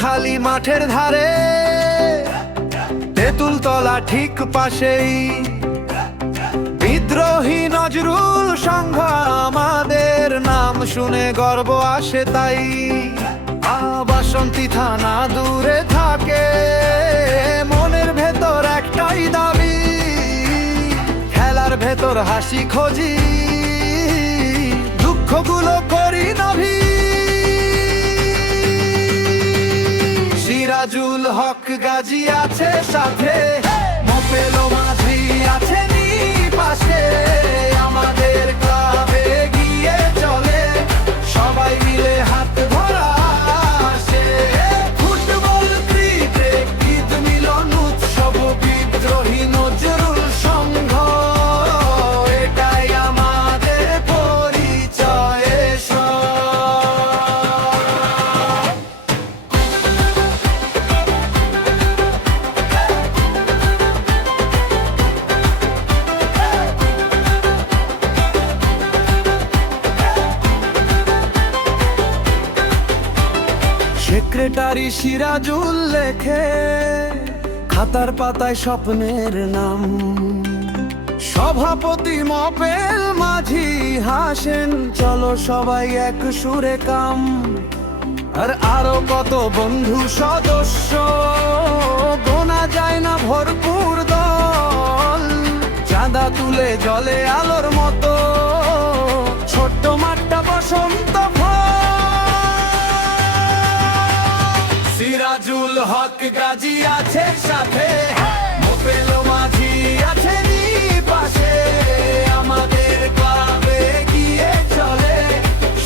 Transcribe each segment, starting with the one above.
খালি মাঠের ধারে, তেঁতুল তলা ঠিক পাশেই বিদ্রোহী নজরুল সংঘ, আমাদের নাম শুনে গর্ব আসে তাই। বাসন্তী থানা দূরে থাকে, মনের ভেতর একটাই দাবি, খেলার ভেতর হাসি খুঁজি, দুঃখগুলো করি নাভি। সিরাজুল হক গাজী আছে সাথে, মোপেলো মাঝি আছে নি পাশে, আমাদের ক্লাবে গিয়ে চলে সবাই মিলে হাত ধরা আসে। ফুটবল, ক্রিকেট, ঈদ মিলন উৎসব, বিদ্রোহী নজরুল সংঘ, এটাই আমাদের পরিচয়। সেক্রেটারি সিরাজুল লেখে খাতার পাতায় স্বপ্নের নাম, সভাপতি মোপেল মাঝি হাসেন, চলো সবাই এক সুরে কাম। আর আরো কত বন্ধু সদস্য, গোনা যায় না ভরপুর দল, চাঁদা তুলে জলে আলোর মতো ছোট্ট মাঠটা বসন্ত ফল। সিরাজুল হক গাজী আছে সাথে, মোপেলো মাঝি আছে নি পাশে, আমাদের ক্লাবে গিয়ে চলে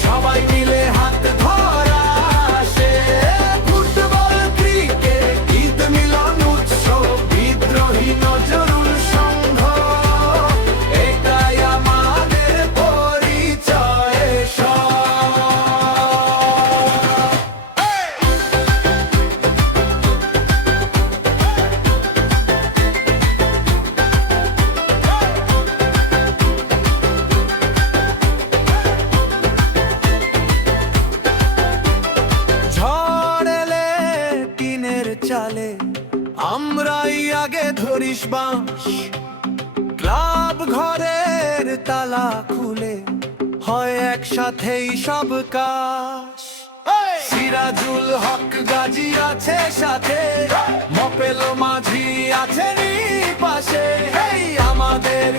সবাই মিলে হাত ধরা আসে। ফুটবল, ক্রিকেট, ঈদ মিলন উৎসব, বিদ্রোহী নজরুল সংঘ, এটাই আমাদের পরিচয়। চালে আমরাই আগে ধরিস বাঁশ, ক্লাব ঘরের তালা খুলে হয় একসাথেই সব কাজ। সিরাজুল হক গাজী আছে সাথে, মোপেলো মাঝি আছে নি পাশে, আমাদের